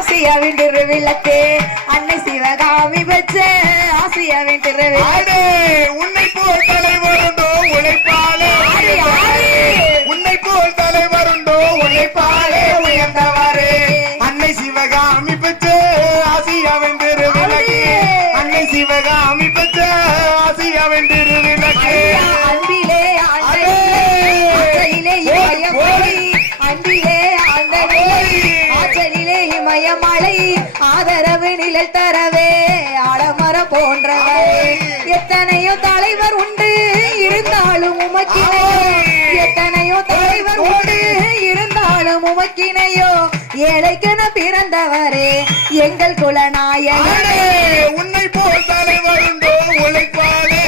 ஆசியாவின் திருவிளக்கு அன்னை சிவகாமி பெற்ற ஆசியாவின் திருவிளக்கு உன்னை போல் தலைவர் உண்டோ உழைப்பாலே. உன்னை போல் தலைவர் உண்டோ உழைப்பாலே உயர்ந்தவாறு அன்னை சிவகாமி பெற்ற ஆசியாவின் திருவிளக்கு. அன்னை சிவகாமி பெற்ற ஆசியாவின் திருவிளக்கு அன்பிலே. அன்பிலே இமயமலை. ஆதரவு நிழல் தரவே. ஆலமரம் போன்றவரே எத்தனையோ தலைவர் உண்டு இருந்தாலும் உமக்கினையோ. எத்தனையோ தலைவர் உண்டு இருந்தாலும் உமக்கினையோ. ஏழைக்கென பிறந்தவரே எங்கள் குலநாயகனே உன்னை போல் தலைவர் உண்டோ உழைப்பாலே?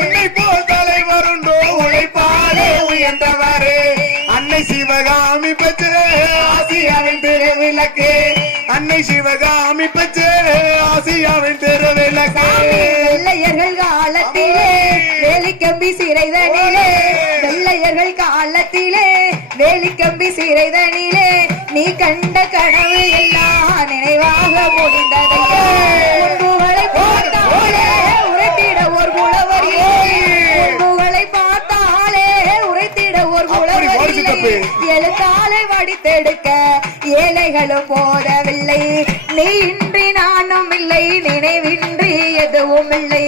உன்னை போல் தலைவர் உண்டோ உழைப்பாலே உயர்ந்தவாறு அன்னை சிவகாமி பெற்ற. ஆசியாவின் திருவிளக்கு. அன்னை சிவகாமி பெற்ற ஆசியாவின் திருவிளக்கு. வெள்ளையர்கள் காலத்திலே வேலிக்கம்பி சிறைதனிலே. வெள்ளையர்கள் காலத்திலே வேலிக்கம்பி சிறைதனிலே. நீ கண்ட கனவு எல்லாம் நினைவாக முடிந்ததையே. உன் புகழை ஏழைகளும் போதவில்லை நீ இன்றி நானும் இல்லை நினைவின்றி எதுவும் இல்லை.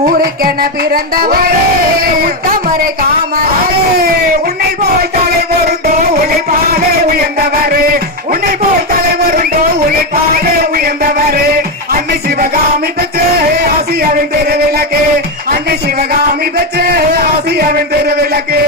ஊருக்கென பிறந்தவரே உத்தமரை காமரே. உன்னை போல் தலைவருண்டோ உழைப்பாலே உயர்ந்தவரு. உன்னை போல் தலைவருண்டோ உழைப்பாலே உயர்ந்தவரு. அன்னை சிவகாமி பெற்று ஆசியாவின் திருவிளக்கு அன்னை சிவகாமி பெற்று ஆசியாவின் திருவிளக்கு